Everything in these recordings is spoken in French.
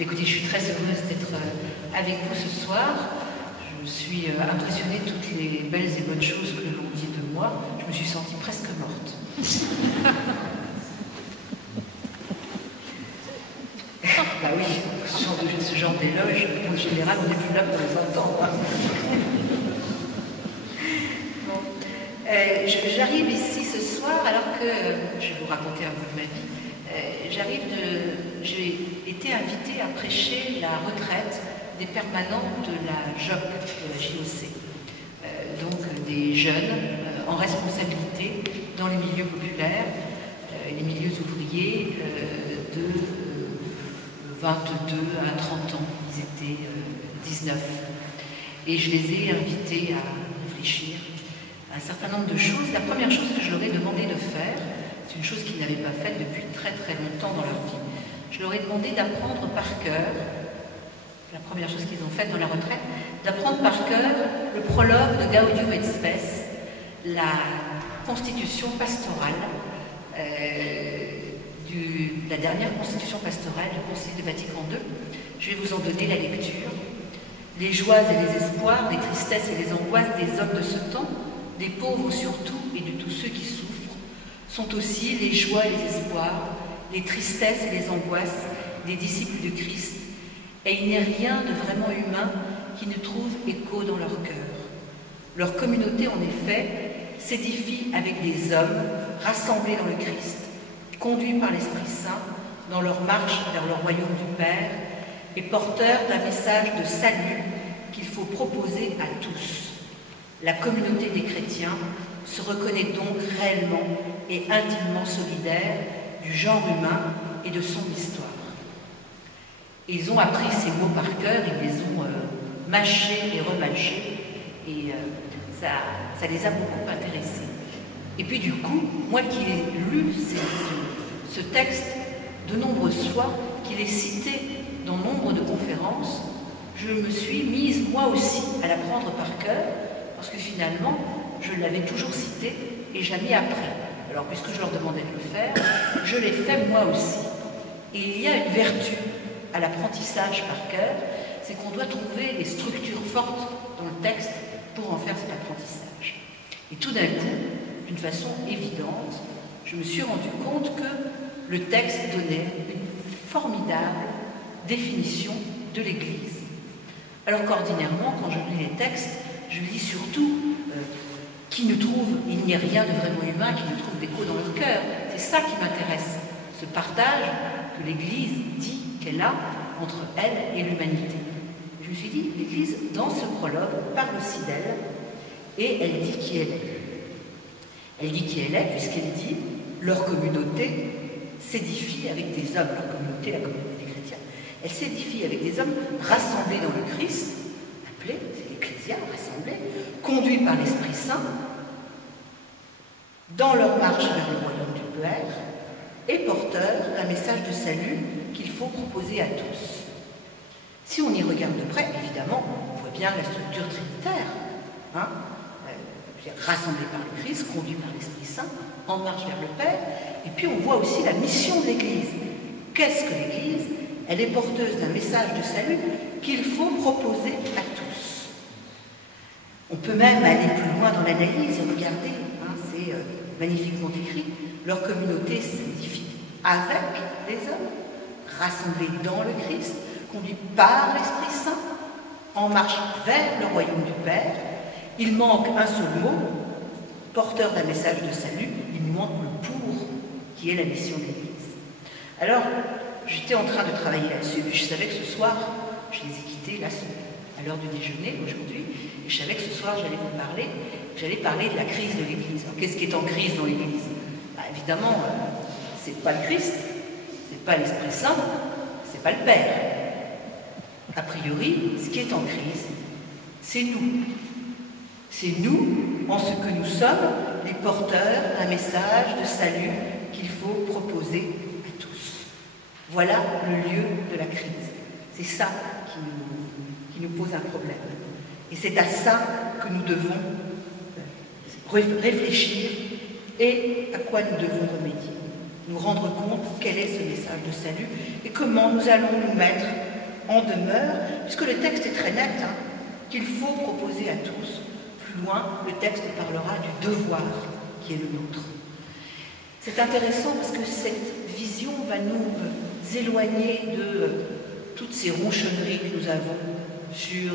Écoutez, je suis très heureuse d'être avec vous ce soir. Je suis impressionnée de toutes les belles et bonnes choses que l'on dit de moi. Je me suis sentie presque morte. Bah oui, ce genre d'éloge, en général, on n'est plus là pour les entendre. Bon. J'arrive ici ce soir alors que, je vais vous raconter un peu de ma vie, j'ai été invitée à prêcher la retraite des permanents de la JOC, de la JOC. Donc des jeunes en responsabilité dans les milieux populaires, les milieux ouvriers de 22 à 30 ans, ils étaient 19. Et je les ai invités à réfléchir à un certain nombre de choses. La première chose que je leur ai demandé de faire, c'est une chose qu'ils n'avaient pas faite depuis très très longtemps dans leur vie. Je leur ai demandé d'apprendre par cœur, la première chose qu'ils ont faite dans la retraite, d'apprendre par cœur le prologue de Gaudium et Spes, la constitution pastorale, la dernière constitution pastorale du Concile de Vatican II. Je vais vous en donner la lecture. Les joies et les espoirs, les tristesses et les angoisses des hommes de ce temps, des pauvres surtout et de tous ceux qui souffrent, sont aussi les joies et les espoirs, les tristesses et les angoisses des disciples de Christ, et il n'y a rien de vraiment humain qui ne trouve écho dans leur cœur. Leur communauté, en effet, s'édifie avec des hommes rassemblés dans le Christ, conduits par l'Esprit Saint dans leur marche vers le royaume du Père et porteurs d'un message de salut qu'il faut proposer à tous. La communauté des chrétiens se reconnaît donc réellement et intimement solidaire du genre humain et de son histoire. Et ils ont appris ces mots par cœur, ils les ont mâchés et remâchés, et ça les a beaucoup intéressés. Et puis du coup, moi qui ai lu ce texte de nombreuses fois, qui l'ai cité dans nombre de conférences, je me suis mise moi aussi à l'apprendre par cœur, parce que finalement, je l'avais toujours cité et jamais appris. Alors puisque je leur demandais de le faire, je l'ai fait moi aussi. Et il y a une vertu à l'apprentissage par cœur, c'est qu'on doit trouver des structures fortes dans le texte pour en faire cet apprentissage. Et tout d'un coup, d'une façon évidente, je me suis rendu compte que le texte donnait une formidable définition de l'Église. Alors qu'ordinairement, quand je lis les textes, je lis surtout il n'y a rien de vraiment humain qui ne trouve d'écho dans leur cœur. C'est ça qui m'intéresse, ce partage que l'Église dit qu'elle a entre elle et l'humanité. Je me suis dit, l'Église, dans ce prologue, parle aussi d'elle, et elle dit qui elle est. Elle dit qui elle est, puisqu'elle dit leur communauté s'édifie avec des hommes, leur communauté, la communauté des chrétiens, elle s'édifie avec des hommes rassemblés dans le Christ, appelés, c'est l'Ecclésia, rassemblés, conduits par l'Esprit Saint, dans leur marche vers le royaume du Père, et porteurs d'un message de salut qu'il faut proposer à tous. Si on y regarde de près, évidemment, on voit bien la structure trinitaire, hein, rassemblés par le Christ, conduits par l'Esprit Saint, en marche vers le Père, et puis on voit aussi la mission de l'Église. Qu'est-ce que l'Église? Elle est porteuse d'un message de salut qu'il faut proposer à tous. On peut même aller plus loin dans l'analyse et regarder, hein, c'est magnifiquement écrit, leur communauté s'édifie avec les hommes, rassemblés dans le Christ, conduits par l'Esprit Saint, en marche vers le royaume du Père. Il manque un seul mot, porteur d'un message de salut, il nous manque le pour, qui est la mission de l'Église. Alors, j'étais en train de travailler là-dessus, puis je savais que ce soir, je les ai quittés là, à l'heure du déjeuner, aujourd'hui, et je savais que ce soir, j'allais vous parler, j'allais parler de la crise de l'Église. Qu'est-ce qui est en crise dans l'Église? Évidemment, c'est pas le Christ, c'est pas l'Esprit Saint, c'est pas le Père. A priori, ce qui est en crise, c'est nous. C'est nous, en ce que nous sommes, les porteurs d'un message de salut qu'il faut proposer à tous. Voilà le lieu de la crise. C'est ça qui nous pose un problème. Et c'est à ça que nous devons réfléchir et à quoi nous devons remédier. nous rendre compte quel est ce message de salut et comment nous allons nous mettre en demeure, puisque le texte est très net, hein, qu'il faut proposer à tous. Plus loin, le texte parlera du devoir qui est le nôtre. C'est intéressant parce que cette vision va nous éloigner de toutes ces ronchonneries que nous avons sur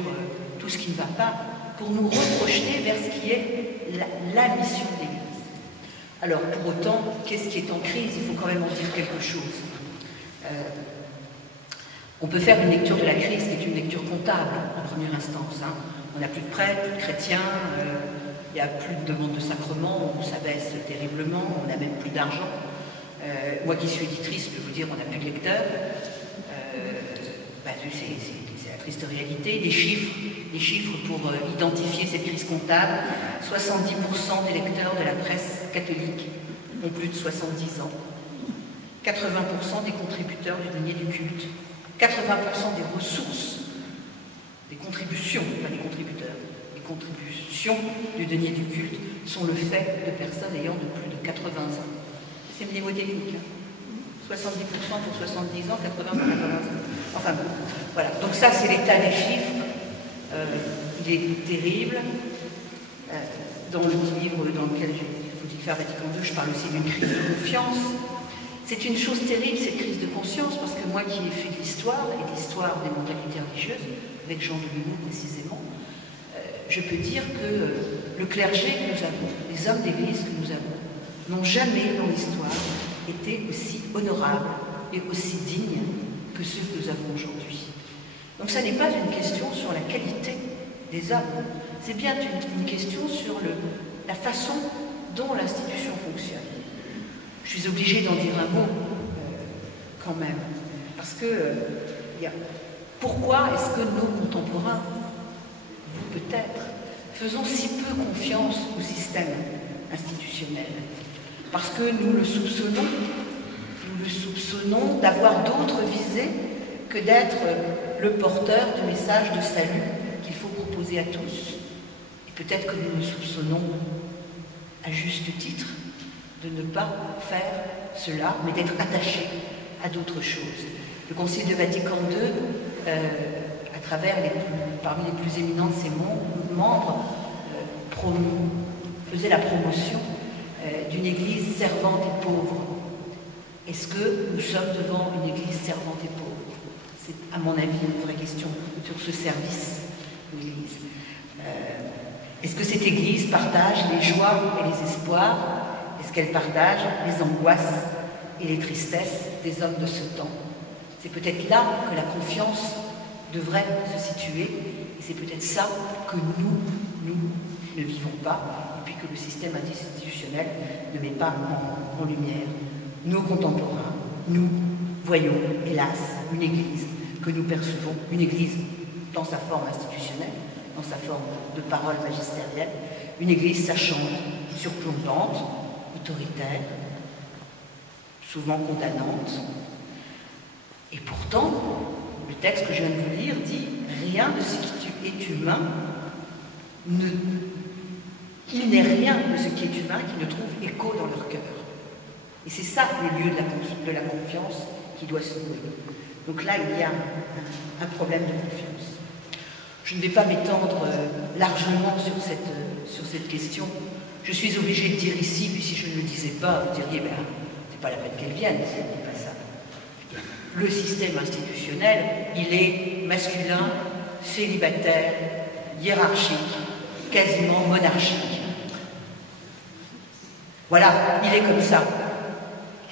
tout ce qui ne va pas, pour nous reprojeter vers ce qui est la mission de l'Église. Alors, pour autant, qu'est-ce qui est en crise? Il faut quand même en dire quelque chose. On peut faire une lecture de la crise qui est une lecture comptable, en première instance. Hein. On n'a plus de prêtres, plus de chrétiens, il n'y a plus de demande de sacrement, on s'abaisse terriblement, on n'a même plus d'argent. Moi qui suis éditrice, je peux vous dire qu'on n'a plus de lecteurs. C'est la triste réalité. Des chiffres pour identifier cette crise comptable. 70% des lecteurs de la presse catholique ont plus de 70 ans. 80% des contributeurs du denier du culte. 80% des ressources, des contributions, pas des contributeurs, des contributions du denier du culte sont le fait de personnes ayant de plus de 80 ans. C'est mnémotechnique. Hein. 70% pour 70 ans, 80 pour 80 ans. Enfin bon, voilà. Donc ça, c'est l'état des chiffres. Il est terrible. Dans le petit livre dans lequel faut-il faire Vatican II, je parle aussi d'une crise de confiance. C'est une chose terrible, cette crise de conscience, parce que moi qui ai fait de l'histoire, et l'histoire des mentalités religieuses, avec Jean Delumeau précisément, je peux dire que le clergé que nous avons, les hommes d'église que nous avons, n'ont jamais dans l'histoire été aussi honorables et aussi dignes que ceux que nous avons aujourd'hui. Donc ça n'est pas une question sur la qualité des hommes, c'est bien une question sur la façon dont l'institution fonctionne. Je suis obligée d'en dire un mot quand même, parce que pourquoi est-ce que nos contemporains, vous peut-être, faisons si peu confiance au système institutionnel? Parce que nous le soupçonnons d'avoir d'autres visées que d'être le porteur du message de salut qu'il faut proposer à tous. Et peut-être que nous le soupçonnons à juste titre de ne pas faire cela, mais d'être attaché à d'autres choses. Le Concile de Vatican II, à travers parmi les plus éminents de ses membres, faisait la promotion d'une Église servante et pauvre. Est-ce que nous sommes devant une Église servante et pauvre? C'est, à mon avis, une vraie question sur ce service de l'Église. Est-ce que cette Église partage les joies et les espoirs? Est-ce qu'elle partage les angoisses et les tristesses des hommes de ce temps? C'est peut-être là que la confiance devrait se situer, et c'est peut-être ça que nous ne vivons pas, et puis que le système institutionnel ne met pas en lumière. Nos contemporains, nous voyons, hélas, une Église que nous percevons, une Église dans sa forme institutionnelle, dans sa forme de parole magistérielle, une Église sachante, surplombante, autoritaire, souvent condamnante. Et pourtant, le texte que je viens de vous lire dit « Rien de ce qui est humain il n'est rien de ce qui est humain qui ne trouve écho dans leur cœur. » Et c'est ça le lieu de la confiance qui doit se nouer. Donc là, il y a un problème de confiance. Je ne vais pas m'étendre largement sur cette question. Je suis obligée de dire ici, puis si je ne le disais pas, vous diriez, ben, c'est pas la peine qu'elle vienne, c'est pas ça. Le système institutionnel, il est masculin, célibataire, hiérarchique, quasiment monarchique. Voilà, il est comme ça.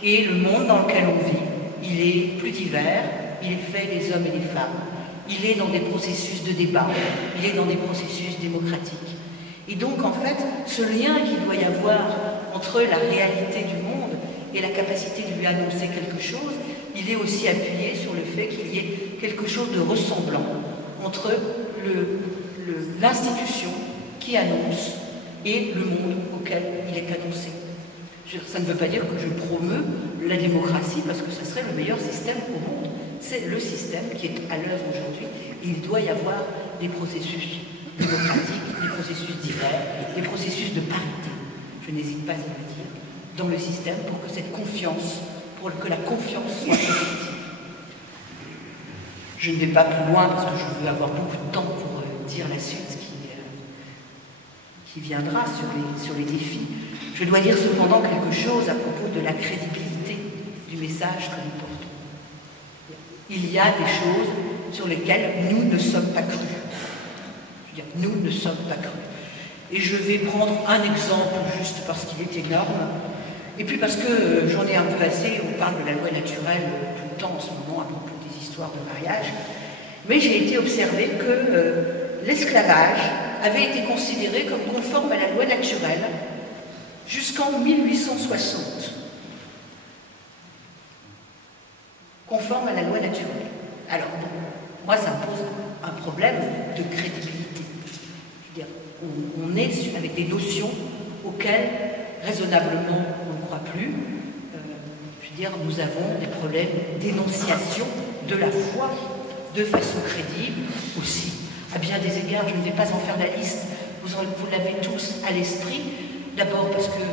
Et le monde dans lequel on vit, il est plus divers, il est fait des hommes et des femmes, il est dans des processus de débat, il est dans des processus démocratiques. Et donc, en fait, ce lien qu'il doit y avoir entre la réalité du monde et la capacité de lui annoncer quelque chose, il est aussi appuyé sur le fait qu'il y ait quelque chose de ressemblant entre l'institution qui annonce et le monde auquel il est annoncé. Ça ne veut pas dire que je promeus la démocratie parce que ce serait le meilleur système au monde. C'est le système qui est à l'œuvre aujourd'hui. Il doit y avoir des processus démocratiques, des processus divers, des processus de parité. Je n'hésite pas à le dire. dans le système pour que cette confiance, pour que la confiance soit effective. Je ne vais pas plus loin parce que je veux avoir beaucoup de temps pour dire la suite qui viendra sur les défis. Je dois dire cependant quelque chose à propos de la crédibilité du message que nous portons. Il y a des choses sur lesquelles nous ne sommes pas crus. Je veux dire, nous ne sommes pas crus. Et je vais prendre un exemple juste parce qu'il est énorme, et puis parce que j'en ai un peu assez, on parle de la loi naturelle tout le temps en ce moment à propos des histoires de mariage, mais j'ai été observer que l'esclavage avait été considéré comme conforme à la loi naturelle jusqu'en 1860. Conforme à la loi naturelle. Alors, bon, moi, ça me pose un problème de crédibilité. Je veux dire, on est avec des notions auxquelles, raisonnablement, on ne croit plus. Je veux dire, nous avons des problèmes d'énonciation de la foi de façon crédible aussi. À bien des égards, je ne vais pas en faire la liste, vous l'avez tous à l'esprit. D'abord parce que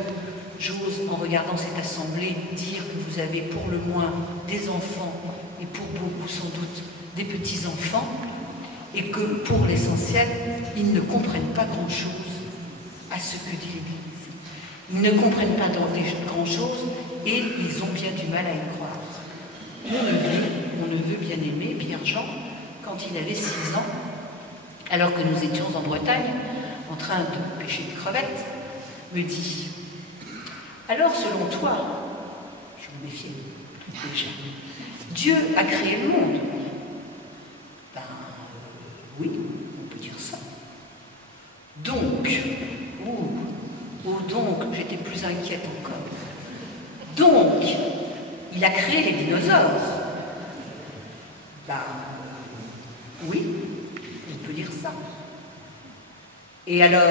j'ose, en regardant cette assemblée, dire que vous avez pour le moins des enfants, et pour beaucoup sans doute des petits-enfants, et que pour l'essentiel, ils ne comprennent pas grand-chose à ce que dit l'Église. Ils ne comprennent pas grand-chose et ils ont bien du mal à y croire. Mon neveu bien-aimé, Pierre-Jean, quand il avait 6 ans, alors que nous étions en Bretagne, en train de pêcher des crevettes, me dit « Alors, selon toi, je me méfiais déjà, Dieu a créé le monde ?» Ben, oui, on peut dire ça. Donc, donc, j'étais plus inquiète encore. Donc, il a créé les dinosaures. Ben, oui, on peut dire ça. Et alors,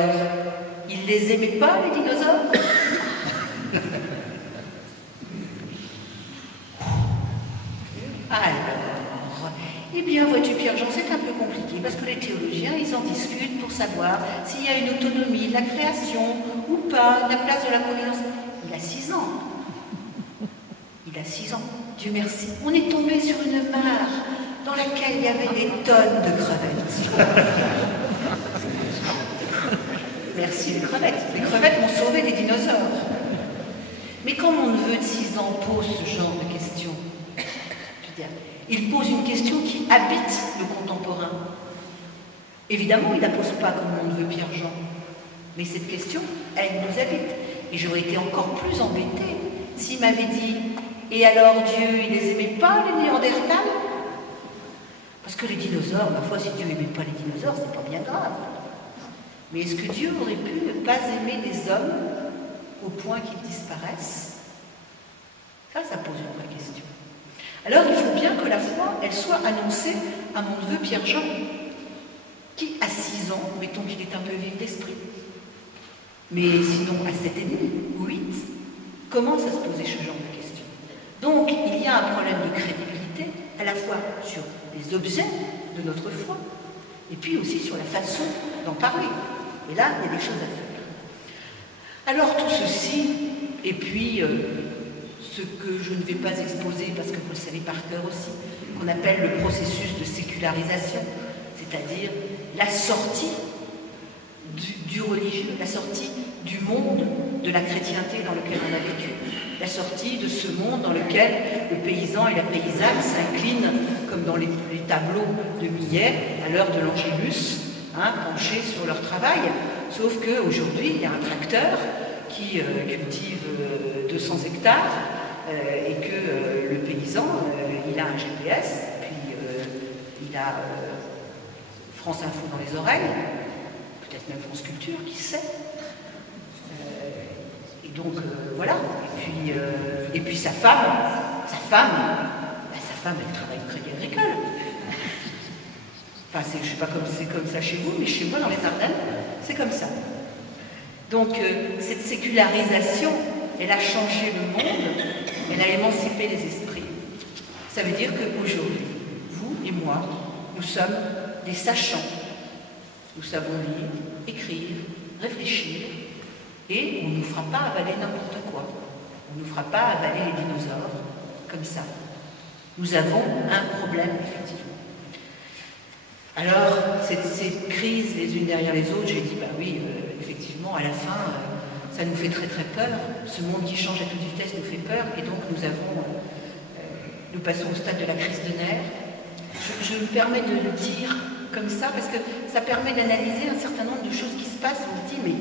il les aimait pas, les dinosaures? Alors, eh bien, vois-tu, Pierre-Jean, c'est un peu compliqué, parce que les théologiens, ils en discutent pour savoir s'il y a une autonomie de la création ou pas, la place de la providence. Il a 6 ans. Il a 6 ans. Dieu merci. On est tombé sur une mare dans laquelle il y avait des tonnes de crevettes. Merci les crevettes. Les crevettes m'ont sauvé des dinosaures. Mais quand mon neveu de 6 ans pose ce genre de questions, je veux dire, il pose une question qui habite le contemporain. Évidemment, il ne la pose pas comme mon neveu Pierre-Jean, mais cette question, elle nous habite. Et j'aurais été encore plus embêtée s'il m'avait dit « Et alors Dieu, il les aimait pas, les Néandertals ?» Parce que les dinosaures, ma foi, si Dieu n'aimait pas les dinosaures, c'est pas bien grave. Mais est-ce que Dieu aurait pu ne pas aimer des hommes au point qu'ils disparaissent? Ça pose une vraie question. Alors il faut bien que la foi, elle soit annoncée à mon neveu Pierre-Jean, qui à 6 ans, mettons qu'il est un peu vif d'esprit, mais sinon à 7 et demi ou 8, commence à se poser ce genre de questions. Donc il y a un problème de crédibilité, à la fois sur les objets de notre foi, et puis aussi sur la façon d'en parler. Et là, il y a des choses à faire. Alors tout ceci, et puis ce que je ne vais pas exposer, parce que vous le savez par cœur aussi, qu'on appelle le processus de sécularisation, c'est-à-dire la sortie du religieux, la sortie du monde de la chrétienté dans lequel on a vécu, la sortie de ce monde dans lequel le paysan et la paysanne s'inclinent, comme dans les tableaux de Millet, à l'heure de l'Angélus, penchés sur leur travail, sauf qu'aujourd'hui, il y a un tracteur qui cultive 200 hectares et que le paysan, il a un GPS, puis il a France Info dans les oreilles, peut-être même France Culture, qui sait. Et donc, voilà. Et puis sa femme, elle travaille au Crédit Agricole. Enfin, je ne sais pas comme c'est comme ça chez vous, mais chez moi, dans les Ardennes, c'est comme ça. Donc, cette sécularisation, elle a changé le monde, elle a émancipé les esprits. Ça veut dire qu'aujourd'hui, vous et moi, nous sommes des sachants. Nous savons lire, écrire, réfléchir, et on ne nous fera pas avaler n'importe quoi. On ne nous fera pas avaler les dinosaures, comme ça. Nous avons un problème, effectivement. Alors, ces crises les unes derrière les autres, j'ai dit, bah oui, effectivement, à la fin, ça nous fait très très peur. Ce monde qui change à toute vitesse nous fait peur, et donc nous passons au stade de la crise de nerfs. Je me permets de le dire comme ça, parce que ça permet d'analyser un certain nombre de choses qui se passent. On se dit, mais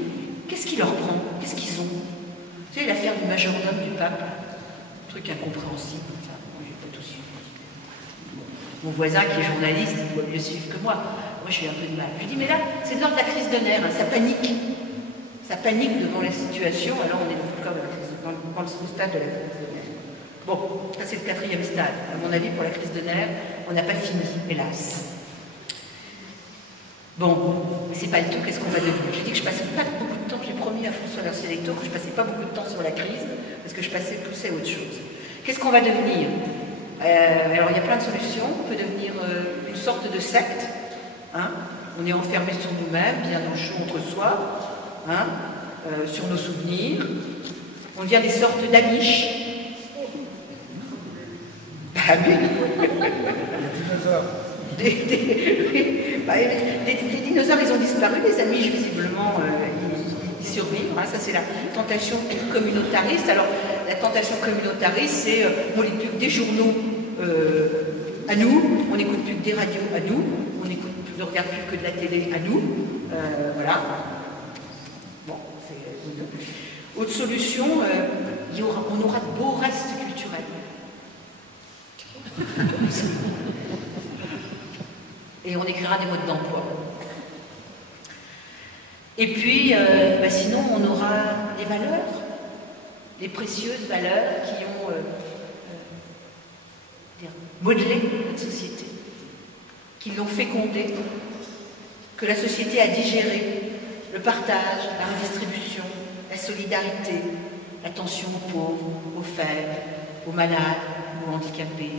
qu'est-ce qui leur prend? Qu'est-ce qu'ils ont? Vous savez, l'affaire du majordome du pape, un truc incompréhensible, comme ça. Moi, je n'ai pas tout suivi. Mon voisin qui est journaliste, il doit mieux suivre que moi. Moi, j'ai un peu de mal. Je lui dis, mais là, c'est de l'ordre de la crise de nerfs, hein, ça panique. Ça panique devant la situation, alors on est comme dans le stade de la crise de nerfs. Bon, ça c'est le 4e stade. À mon avis, pour la crise de nerfs, on n'a pas fini, hélas. Bon, mais c'est pas le tout, qu'est-ce qu'on va devenir? J'ai dit que je passais pas beaucoup de temps, j'ai promis à François Mercier-Lectour que je passais pas beaucoup de temps sur la crise, parce que je poussais à autre chose. Qu'est-ce qu'on va devenir? Alors il y a plein de solutions. On peut devenir une sorte de secte, hein? On est enfermé sur nous-mêmes, bien au chaud entre soi, hein? Sur nos souvenirs. On devient des sortes d'amiches. Bah oui. Les dinosaures, ils ont disparu, les amiches, visiblement, ils survivent. Hein, ça, c'est la tentation communautariste. Alors, la tentation communautariste, c'est on lit plus que des journaux à nous, on n'écoute plus que des radios à nous, on ne regarde plus que de la télé à nous. Voilà. Bon, c'est autre solution, on aura de beaux restes culturels. Et on écrira des modes d'emploi. Et puis, sinon, on aura des valeurs, des précieuses valeurs qui ont modelé notre société, qui l'ont fécondée, que la société a digéré, le partage, la redistribution, la solidarité, l'attention aux pauvres, aux faibles, aux malades, aux handicapés.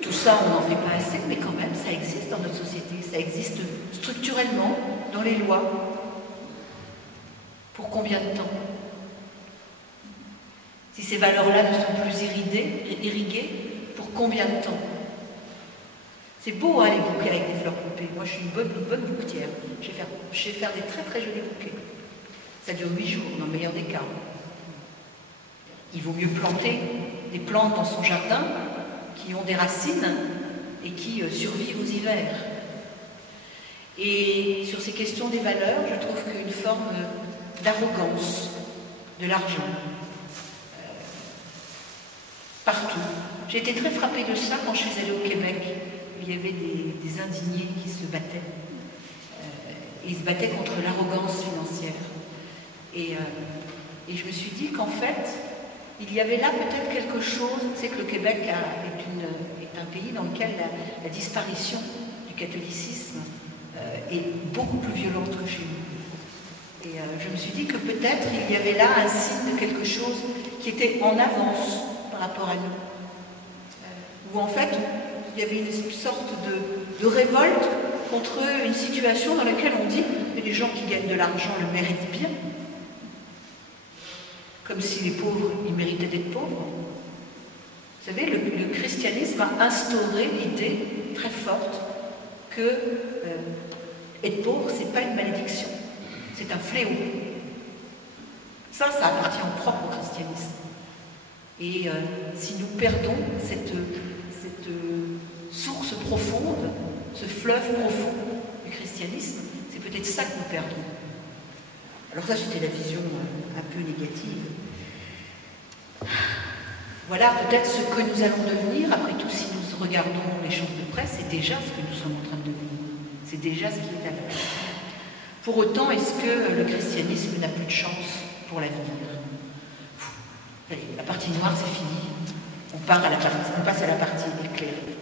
Tout ça, on n'en fait pas assez, mais quand même, ça existe dans notre société. Ça existe structurellement dans les lois. Pour combien de temps? Si ces valeurs-là ne sont plus irriguées, pour combien de temps? C'est beau, hein, les bouquets avec des fleurs coupées. Moi, je suis une bonne bouquetière. Je sais faire des très très jolis bouquets. Ça dure 8 jours, dans le meilleur des cas. Il vaut mieux planter des plantes dans son jardin qui ont des racines et qui survivent aux hivers. Et sur ces questions des valeurs, je trouve qu'une forme d'arrogance de l'argent partout. J'ai été très frappée de ça quand je suis allée au Québec. Il y avait des indignés qui se battaient. Et ils se battaient contre l'arrogance financière. Et je me suis dit qu'en fait, il y avait là peut-être quelque chose. C'est que le Québec est un pays dans lequel la disparition du catholicisme est beaucoup plus violente que chez nous. Et je me suis dit que peut-être il y avait là un signe de quelque chose qui était en avance par rapport à nous. Où en fait, il y avait une sorte de révolte contre une situation dans laquelle on dit que les gens qui gagnent de l'argent le méritent bien. Comme si les pauvres, ils méritaient d'être pauvres. Vous savez, le christianisme a instauré l'idée très forte que être pauvre, c'est pas une malédiction, c'est un fléau. Ça appartient au propre au christianisme. Et si nous perdons cette source profonde, ce fleuve profond du christianisme, c'est peut-être ça que nous perdons. Alors ça, c'était la vision un peu négative. Voilà peut-être ce que nous allons devenir. Après tout, si nous regardons les chances de presse, c'est déjà ce que nous sommes en train de devenir. C'est déjà ce qui est à l'œuvre. Pour autant, est-ce que le christianisme n'a plus de chance pour l'avenir? Allez, la partie noire, c'est fini. On passe à la partie éclairée.